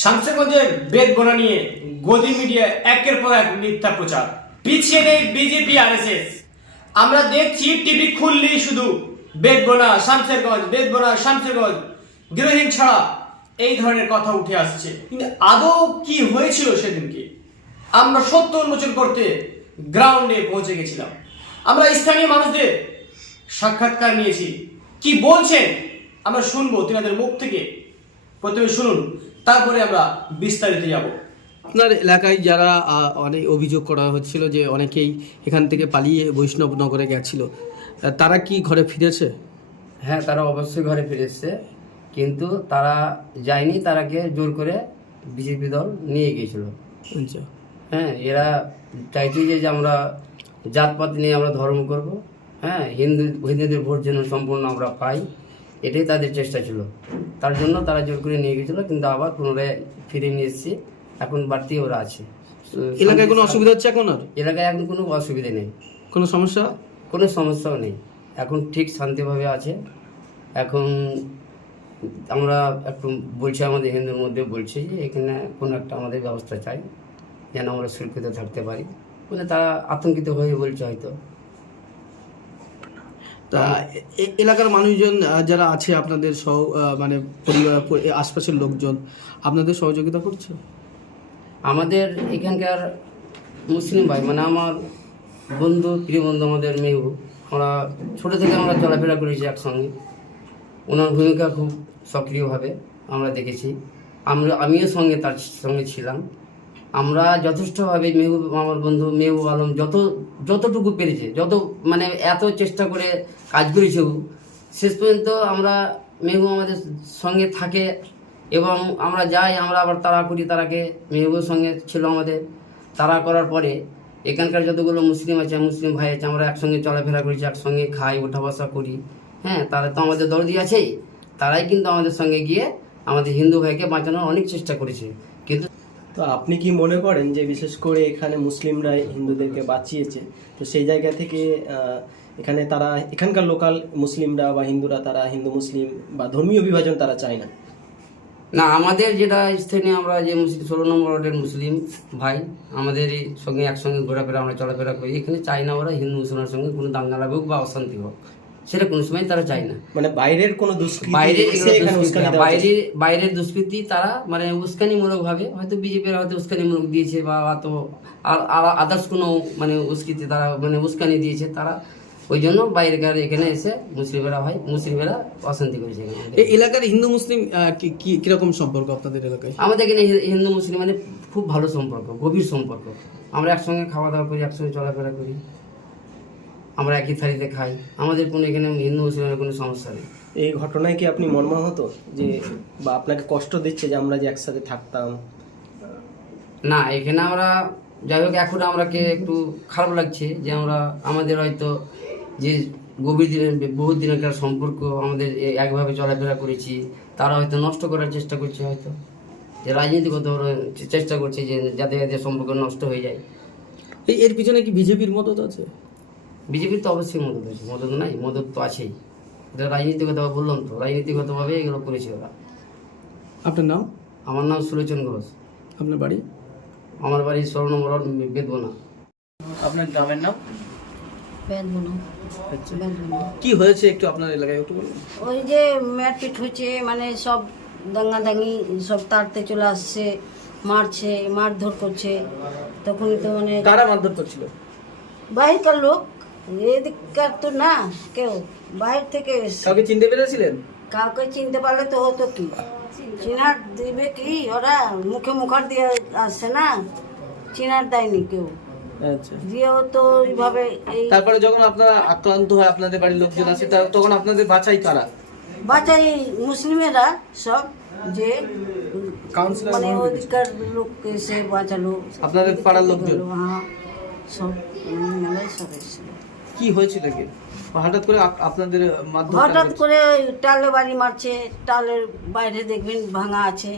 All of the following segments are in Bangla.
শামসেরগঞ্জের বেদ বোনা নিয়ে গদি মিডিয়া একের পর এক মিথ্যা প্রচার। পিছিয়ে নেই বিজেপি আর আমরা দেখছি টিভি খুললেই শুধু বেদ বোনা শামসেরগঞ্জ বেদ বোনা শামসেরগঞ্জ গৃহহীন ছাড়া এই ধরনের কথা উঠে আসছে। কিন্তু আদৌ কি হয়েছিল সেদিনকে? আমরা সত্য উন্মোচন করতে গ্রাউন্ডে পৌঁছে গেছিলাম। আমরা স্থানীয় মানুষদের সাক্ষাৎকার নিয়েছি। কি বলছেন? আমরা শুনব, তিনাদের মুখ থেকে। প্রথমে শুনুন। তারপরে আমরা বিস্তারিত যাব। আপনার এলাকায় যারা অনেক অভিযোগ করা হচ্ছিল যে অনেকেই এখান থেকে পালিয়ে বৈষ্ণবনগরে গেছিল তারা কি ঘরে ফিরেছে? হ্যাঁ তারা অবশ্যই ঘরে ফিরে এসছে কিন্তু তারা যায়নি তারাকে জোর করে বিজেপি দল নিয়ে গিয়েছিল। আচ্ছা। হ্যাঁ এরা চাইছে যে যে আমরা জাতপাত নিয়ে আমরা ধর্ম করব হ্যাঁ হিন্দু হিন্দুদের ভোট যেন সম্পূর্ণ আমরা পাই। এটাই তাদের চেষ্টা ছিল। তার জন্য তারা জোর করে নিয়ে গেছিল কিন্তু আবার পুনরায় ফিরে নিয়ে এসেছি। এখন বাড়তি ওরা আছে। এলাকায় কোনো অসুবিধা হচ্ছে এখন আর? এলাকায় এখন কোনো অসুবিধা নেই। কোনো সমস্যা? কোনো সমস্যাও নেই। এখন ঠিক শান্তিভাবে আছে। এখন আমরা একটু বলছি আমাদের হিন্দুর মধ্যে বলছি যে এখানে কোনো একটা আমাদের ব্যবস্থা চাই যেন আমরা সুরক্ষিত থাকতে পারি। মানে তারা আতঙ্কিত হয়ে বলছে হয়তো। তা এ- এলাকার মানুষজন যারা আছে আপনাদের সহ মানে পরিবার আশপাশের লোকজন আপনাদের সহযোগিতা করছে? আমাদের এখানকার মুসলিম ভাই মানে আমার বন্ধু প্রিয় বন্ধু আমাদের মেহু আমরা ছোটো থেকে আমরা চলাফেরা করেছি একসঙ্গে। ওনার ভূমিকা খুব সক্রিয়ভাবে আমরা দেখেছি। আমরা আমিও সঙ্গে তার সঙ্গে ছিলাম। আমরা যথেষ্টভাবে মেহবুব আমার বন্ধু, মেহবুব আলম যত, যতটুকু পেরেছে, যত মানে এত চেষ্টা করে কাজ করেছে শেষ পর্যন্ত আমরা মেহবুব আমাদের সঙ্গে থাকে এবং আমরা যাই, আমরা আবার তারা করি তারাকে। মেহবুবের সঙ্গে ছিল আমাদের। তারা করার পরে এখানকার যতগুলো মুসলিম আছে, মুসলিম ভাই আছে, আমরা একসঙ্গে চলাফেরা করেছি, একসঙ্গে খাই ওঠা বসা করি। হ্যাঁ তারা তো আমাদের দরদি আছেই। তারাই কিন্তু আমাদের সঙ্গে গিয়ে আমাদের হিন্দু ভাইকে বাঁচানোর অনেক চেষ্টা করেছে। তো আপনি কি মনে করেন যে বিশেষ করে এখানে মুসলিমরা হিন্দুদেরকে বাঁচিয়েছে, তো সেই জায়গা থেকে এখানে তারা, এখানকার লোকাল মুসলিমরা বা হিন্দুরা তারা হিন্দু মুসলিম বা ধর্মীয় বিভাজন তারা চায় না? না, আমাদের যেটা স্থানীয় আমরা যে মুসলিম, ষোলো নম্বর ওয়ার্ডের মুসলিম ভাই আমাদের সঙ্গে একসঙ্গে ঘোরাফেরা, আমরা চলাফেরা করি। এখানে চাই না ওরা হিন্দু মুসলমানের সঙ্গে কোনো দাঙ্গা লাগুক বা অশান্তি হোক। সেটা কোনো সময় তারা চায় না। মানে বাইরের কোনো দুষ্কৃতি বাইরে বাইরের বাইরের দুষ্কৃতি তারা মানে উস্কানিমূলক ভাবে হয়তো বিজেপির হয়তো উস্কানিমূলক দিয়েছে বা হয়তো আদার্স কোনো মানে উস্কৃতি তারা মানে উস্কানি দিয়েছে তারা। ওই জন্য বাইরেকার এখানে এসে মুসলিমেরা হয় মুসলিমেরা অশান্তি করেছে এই এলাকার হিন্দু মুসলিম আহ, কি কি- কীরকম সম্পর্ক আপনাদের এলাকায়? আমাদের এখানে হিন্দু মুসলিম মানে খুব ভালো সম্পর্ক গভীর সম্পর্ক। আমরা একসঙ্গে খাওয়া দাওয়া করি একসঙ্গে চলাফেরা করি। আমরা একই থালিতে খাই। আমাদের কোনো এখানে হিন্দু মুসলমানের কোনো সমস্যা নেই। এই ঘটনায় কি আপনি মর্মাহত? যে বা আপনাকে কষ্ট দিচ্ছে যে আমরা যে একসাথে থাকতাম? না এখানে আমরা যাই হোক এখন আমরাকে একটু খারাপ লাগছে যে আমরা আমাদের হয়তো যে গভীর দিনের বহু দিনকার সম্পর্ক আমাদের একভাবে চলাফেরা করেছি তারা হয়তো নষ্ট করার চেষ্টা করছে হয়তো। যে রাজনীতিগত চেষ্টা করছে যে যাতে এদের সম্পর্ক নষ্ট হয়ে যায়। এই এর পিছনে কি বিজেপির মদত আছে? বিজেপির তো অবশ্যই মদত আছে মদত নাই মদত তো আছেই। এটা রাজনীতিগত বললাম তো রাজনীতিগতভাবে এগুলো করেছে ওরা। আপনার নাম? আমার নাম সুলোচন ঘোষ। আপনার বাড়ি? আমার বাড়ি ওয়ার্ড, বেদবনা। আপনার গ্রামের নাম? বেদবনো। কি হয়েছে একটু আপনার এলাকায় একটু বলুন। ওই যে মারপিট হয়েছে মানে সব দাঙ্গাদাঙ্গি সব তাড়তে চলে আসছে মারছে মারধর করছে। তখন তো মানে কারা মারধর করছিল? বাইরেকার লোক। এদিককার তো না কেউ বাইরে থেকে। কাউকে চিনতে পেরেছিলেন? কাউকে চিনতে পারলে তো হতো কি? চিনার দিবে কি? ওরা মুখে মুখার দিয়ে আসছে না চিনার দেয়নি কেউ। আচ্ছা। দিয়েও তো ওইভাবে তারপরে যখন আপনারা আক্রান্ত হয় আপনাদের বাড়ির লোকজন আসে তখন আপনাদের বাঁচাই কারা? বাচ্চাই মুসলিমেরা সব যে মানে অধিকার লোক এসে বাঁচালো। আপনাদের পাড়ার লোকজন? হ্যাঁ সব মেলায় সব এসেছিল কি হয়েছিল কি হঠাৎ করে আপনাদের মাধ্যমে হঠাৎ করে টালে বাড়ি মারছে টালের বাইরে দেখবেন ভাঙা আছে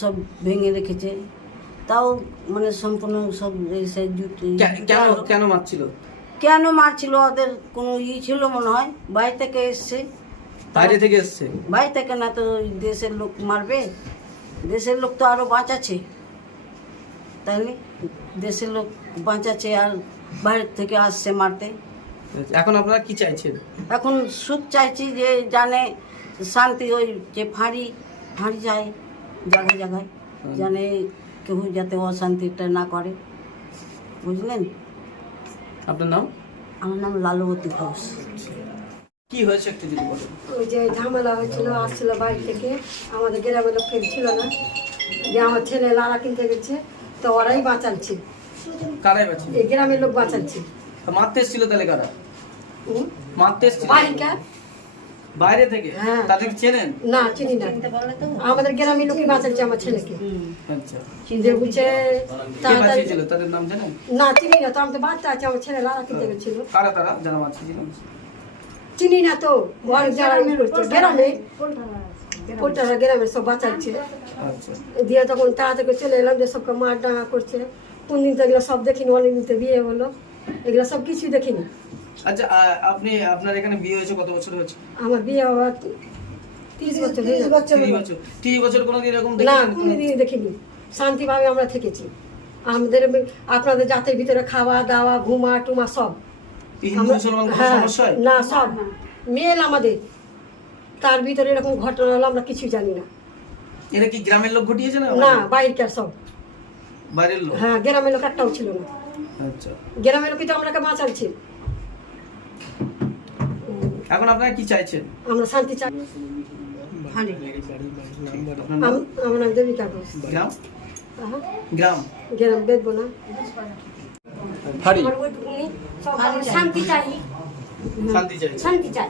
সব ভেঙে রেখেছে। তাও মানে সম্পূর্ণ সব কেন কেন মারছিল? কেন মারছিল ওদের কোনো ই ছিল মনে হয়? বাইরে থেকে এসছে। বাইরে থেকে এসছে? বাইরে থেকে না তো দেশের লোক মারবে। দেশের লোক তো আরও বাঁচাচ্ছে। তাই? দেশের লোক বাঁচাচ্ছে আর বাইরে থেকে আসছে মারতে। এখন আপনারা কি চাইছেন? এখন সুখ চাইছি যে জানে শান্তি ওই যে ফাঁড়ি ফাঁড়ি যায় জায়গায় জায়গায়। জানে কেউ যাতে অশান্তিটা না করে। বুঝলেন? আপনার নাম? আমার নাম লালবতী ঘোষ। কি হয়েছে একটু যদি বলেন। ওই যে ঝামেলা হয়েছিল আসছিল বাড়ি থেকে। আমাদের গ্রামের লোক কেউ ছিল না। যে আমার ছেলে লালা কিনতে গেছে তো ওরাই বাঁচাচ্ছে। কারাই বাঁচি এই গ্রামের লোক বাঁচাচ্ছে। মারতে এসেছিল তাহলে কারা? মারতে বাইরে থেকে? হ্যাঁ। তাদেরকে চেনেন? না চিনি না। আমাদের গ্রামের লোকই বাঁচাচ্ছে আমার ছেলেকে। আচ্ছা। যে কে তাদের নাম জানেন? না চিনি না তো আমি তো বাচ্চা আছে আমার ছেলে লালা কিনতে গেছিল। কারা তারা? যারা বাঁচিয়েছিল? চিনি না তো ঘর যারা গ্রামে? পোটারা গ্রামে। সব বাঁচাচ্ছে। আচ্ছা। দিয়ে তখন তাড়াতাড়ি চলে এলাম যে সবকে মার ডাঙা করছে। কোন দিন তো এগুলো সব দেখিনি অনেক দিন তো বিয়ে হলো। এগুলো সব কিছুই দেখিনি। আচ্ছা আপনি আপনার এখানে বিয়ে হয়েছে কত বছর হয়েছে? আমার বিয়ে হওয়ার তিরিশ বছর। তিরিশ বছর। তিরিশ বছর কোনোদিন এরকম না দেখেছেন কোনোদিন দেখিনি। শান্তিভাবে আমরা থেকেছি। আমাদের আপনাদের জাতের ভিতরে খাওয়া দাওয়া ঘুমা টুমা সব। আমরা- কোনো হ্যাঁ, সমস্যা না সব। মেল আমাদের। তার ভিতরে এরকম ঘটনা হলো আমরা কিছু জানি না। এটা কি গ্রামের লোক ঘটিয়েছে না না বাইরকার সব। বাইরের লোক? হ্যাঁ গ্রামের লোক একটাও ছিল না। আচ্ছা। গ্রামের লোকই তো আমরাকে বাঁচাচ্ছি। এখন আপনারা কি চাইছেন? আমরা শান্তি চাই। আপনার আমার নাম দেবিকা ঘোষ। গ্রাম? গ্রাম। গ্রাম বেদবো না। শান্তি চাই। শান্তি চাই। শান্তি চাই।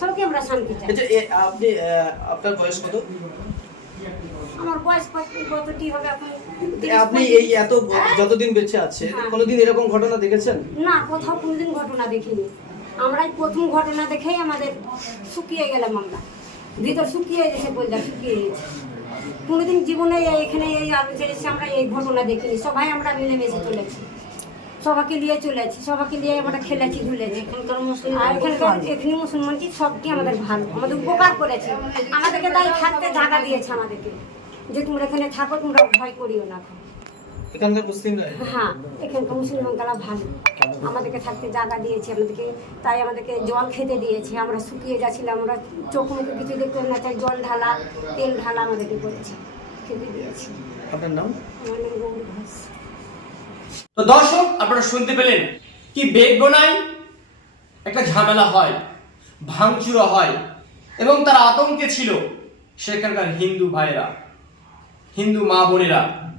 সবকে আমরা শান্তি চাই। আচ্ছা আপনি আপনার বয়স কত? আমার বয়স কত- কতটি হবে এখন আপনি এই এত যতদিন বেঁচে আছে কোনোদিন এরকম ঘটনা দেখেছেন? না কোথাও কোনোদিন ঘটনা দেখিনি। আমরাই প্রথম ঘটনা দেখেই আমাদের শুকিয়ে গেলাম আমরা। ভিতর শুকিয়ে গেছে বললাম শুকিয়ে গেছে। কোনোদিন জীবনে এই- এখানে এই আলোচনা এসে আমরা এই ঘটনা দেখিনি। সবাই আমরা মিলেমিশে চলেছি। সবাইকে নিয়ে চলেছি সবাইকে নিয়ে আমরা খেলেছি ধুলেছি এখানকার মুসলিম আর এখানকার এখানে মুসলমানটি সবটি আমাদের ভালো। আমাদের উপকার করেছে। আমাদেরকে তাই থাকতে জায়গা দিয়েছে আমাদেরকে। যে তোমরা এখানে থাকো তোমরা ভয় করিও না এখন। এখানকার মুসলিমরা হ্যাঁ এখানকার মুসলমানরা ভালো। আমাদেরকে থাকতে জায়গা দিয়েছে আমাদেরকে তাই আমাদেরকে জল খেতে দিয়েছে। আমরা শুকিয়ে যাচ্ছিলাম আমরা চোখ মুখে কিছু দেখতে না চাই জল ঢালা তেল ঢালা আমাদেরকে করেছে খেতে দিয়েছে। আপনার নাম? আমার নাম গৌরী ঘোষ। তো দর্শক আপনারা শুনতে পেলেন কি বেগবনায় একটা ঝামেলা হয় ভাঙচুরা হয় এবং তারা আতঙ্কে ছিল সেখানকার হিন্দু ভাইরা হিন্দু মা বোনেরা।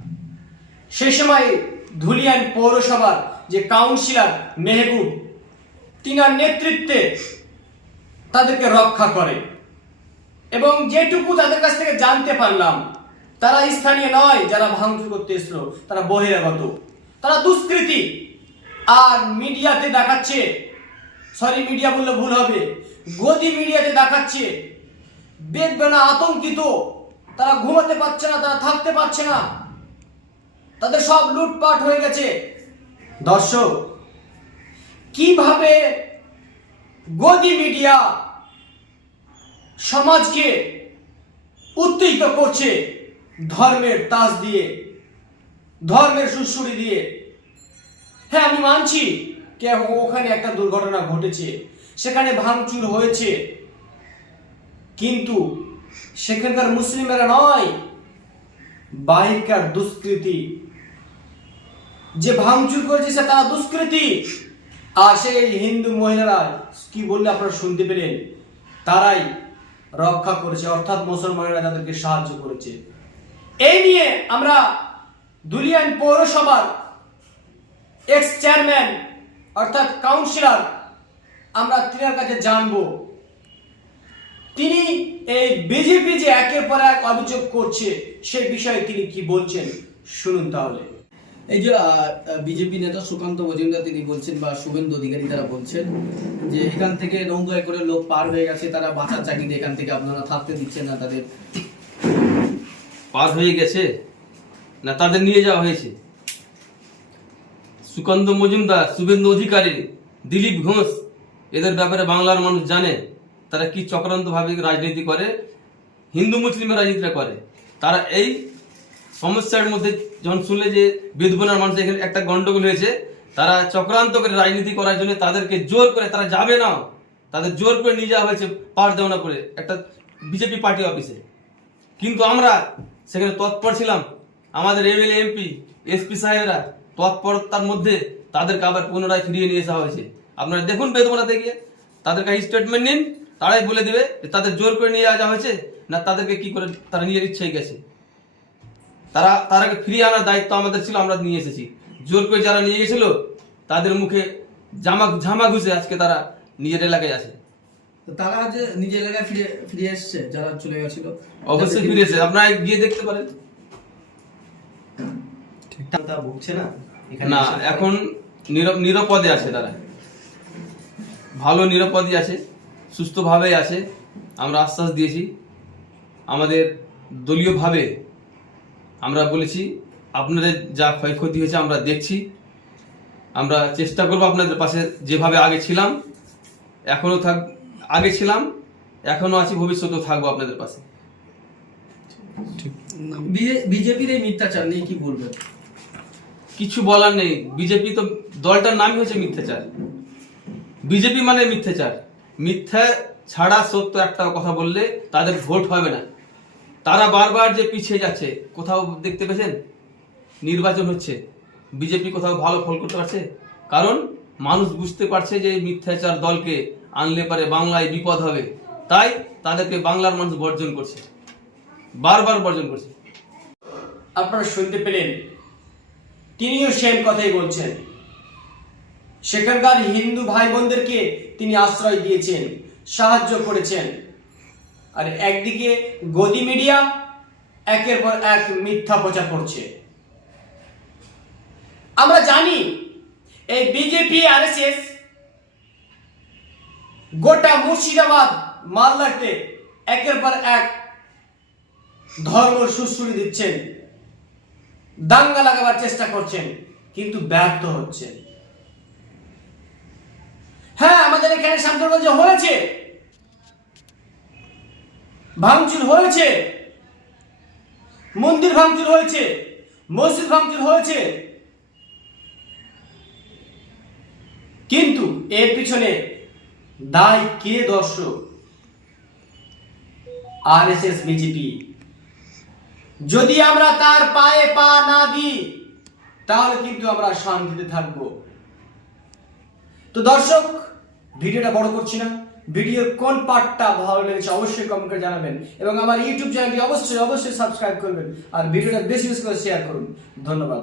সে সময় ধুলিয়ান পৌরসভার যে কাউন্সিলর মেহবুব, তিনার নেতৃত্বে তাদেরকে রক্ষা করে। এবং যেটুকু তাদের কাছ থেকে জানতে পারলাম, তারা স্থানীয় নয়, যারা ভাঙচুর করতে এসেছিল, তারা বহিরাগত। তারা দুষ্কৃতী। আর মিডিয়াতে দেখাচ্ছে, সরি মিডিয়া বললে ভুল হবে, গদি মিডিয়াতে দেখাচ্ছে, দেখবে না আতঙ্কিত। তারা ঘুমাতে পারছে না, তারা থাকতে পারছে না। তাদের সব লুটপাট হয়ে গেছে। দর্শক, কীভাবে গদি মিডিয়া সমাজকে উত্তেজিত করছে ধর্মের তাস দিয়ে, ধর্মের সুসুরি দিয়ে? হ্যাঁ আমি মানছি কে ওখানে একটা দুর্ঘটনা ঘটেছে, সেখানে ভাঙচুর হয়েছে। কিন্তু সেখানকার মুসলিমেরা নয়। বাহিরকার দুষ্কৃতি। যে ভাঙচুর করেছে সে তারা দুষ্কৃতি। আর সেই হিন্দু মহিলারা, কি বললে আপনারা শুনতে পেলেন? তারাই রক্ষা করেছে, অর্থাৎ মুসলমানেরা তাদেরকে সাহায্য করেছে। এই নিয়ে আমরা দুলিয়ান পৌরসভার এক্স চেয়ারম্যান অর্থাৎ কাউন্সিলর আমরা তিনার কাছে জানব। তিনি এই বিজেপি যে একের পর এক অভিযোগ করছে সে বিষয়ে তিনি কি বলছেন? শুনুন তাহলে। এই যে বিজেপি নেতা সুকান্ত মজুমদার তিনি বলছেন বা শুভেন্দু অধিকারী তারা বলছেন যে এখান থেকে নৌকায় করে লোক পার হয়ে গেছে তারা বাঁচার চাকরিতে এখান থেকে আপনারা থাকতে দিচ্ছেন না তাদের। পার হয়ে গেছে? না তাদের নিয়ে যাওয়া হয়েছে। সুকান্ত মজুমদার শুভেন্দু অধিকারী দিলীপ ঘোষ এদের ব্যাপারে বাংলার মানুষ জানে। তারা কি চক্রান্তভাবে রাজনীতি করে? হিন্দু, মুসলিমের রাজনীতিটা করে। তারা এই সমস্যার মধ্যে যখন শুনলে যে বেদবনার মানুষ এখানে একটা গন্ডগোল হয়েছে, তারা চক্রান্ত করে রাজনীতি করার জন্য তাদেরকে জোর করে, তারা যাবে না। তাদের জোর করে নিয়ে যাওয়া হয়েছে পার দেওয়া করে একটা বিজেপি পার্টি অফিসে। কিন্তু আমরা সেখানে তৎপর ছিলাম। আমাদের এমএলএ, এমপি, এসপি সাহেবরা তৎপরতার মধ্যে তাদেরকে আবার পুনরায় ফিরিয়ে নিয়ে আসা হয়েছে। আপনারা দেখুন বেদবনাতে গিয়ে তাদের কাছে স্টেটমেন্ট নিন। তারাই বলে দিবে যে তাদের জোর করে নিয়ে আসা হয়েছে না তাদেরকে কি করে তারা নিজের ইচ্ছাই গেছে। তারা তারাকে ফিরিয়ে আনার দায়িত্ব আমাদের ছিল আমরা নিয়ে এসেছি। জোর করে যারা নিয়ে গেছিল তাদের মুখে জামা ঝামা ঘুষে আজকে তারা নিজের এলাকায় আছে। তো তারা যে নিজ এলাকায় ফিরে ফিরে এসছে যারা চলে গেছিল। অবশ্যই ফিরে এসে আপনারা গিয়ে দেখতে পারেন। তা ভুগছে না? এখানে না এখন নির- নিরাপদে আছে তারা। ভালো নিরাপদে আছে। সুস্থভাবে আছে। আমরা আশ্বাস দিয়েছি। আমাদের দলীয়ভাবে আমরা বলেছি আপনাদের যা ক্ষয়ক্ষতি হয়েছে আমরা দেখছি। আমরা চেষ্টা করব আপনাদের পাশে যেভাবে আগে ছিলাম এখনও থাক আগে ছিলাম এখনও আছি ভবিষ্যতেও থাকব আপনাদের পাশে। বিজেপির এই মিথ্যাচার নিয়ে কি বলবেন? কিছু বলার নেই। বিজেপি তো দলটার নামই হচ্ছে মিথ্যাচার। বিজেপি মানে মিথ্যাচার। মিথ্যা ছাড়া সত্য একটা কথা বললে তাদের ভোট হবে না। তারা বারবার যে পিছিয়ে যাচ্ছে, কোথাও দেখতে পেয়েছেন? নির্বাচন হচ্ছে। বিজেপি কোথাও ভালো ফল করতে পারছে? কারণ মানুষ বুঝতে পারছে যে মিথ্যাচার দলকে আনলে পারে বাংলায় বিপদ হবে। তাই তাদেরকে বাংলার মানুষ বর্জন করছে। বারবার বর্জন করছে। আপনারা শুনতে পেলেন, তিনিও সেম কথাই বলছেন। সেখানকার হিন্দু ভাই বোনদেরকে তিনি আশ্রয় দিয়েছেন, সাহায্য করেছেন। আর একদিকে গদি মিডিয়া, একের পর এক মিথ্যা প্রচার করছে। আমরা জানি এই বিজেপি, আরএসএস গোটা মুর্শিদাবাদ মালদাতে একের পর এক ধর্ম সুশ্রুতি দিচ্ছেন, দাঙ্গা লাগাবার চেষ্টা করছেন, কিন্তু ব্যর্থ হচ্ছেন। হ্যাঁ আমাদের এখানে শান্তগঞ্জে হয়েছে। ভাঙচুর হয়েছে। মন্দির ভাঙচুর হয়েছে। মসজিদ ভাঙচুর হয়েছে। কিন্তু এর পিছনে দায় কে দর্শক? আর এস এস বিজেপি যদি আমরা তার পায়ে পা না দিই, তাহলে কিন্তু আমরা শান্তিতে থাকব। তো দর্শক ভিডিওটা বড় করছি না। ভিডিওর কোন পার্টটা ভালো লেগেছে অবশ্যই কমেন্ট করে জানাবেন এবং আমার ইউটিউব চ্যানেলটি অবশ্যই অবশ্যই সাবস্ক্রাইব করবেন। আর ভিডিওটা বেশি বেশি করে শেয়ার করুন। ধন্যবাদ।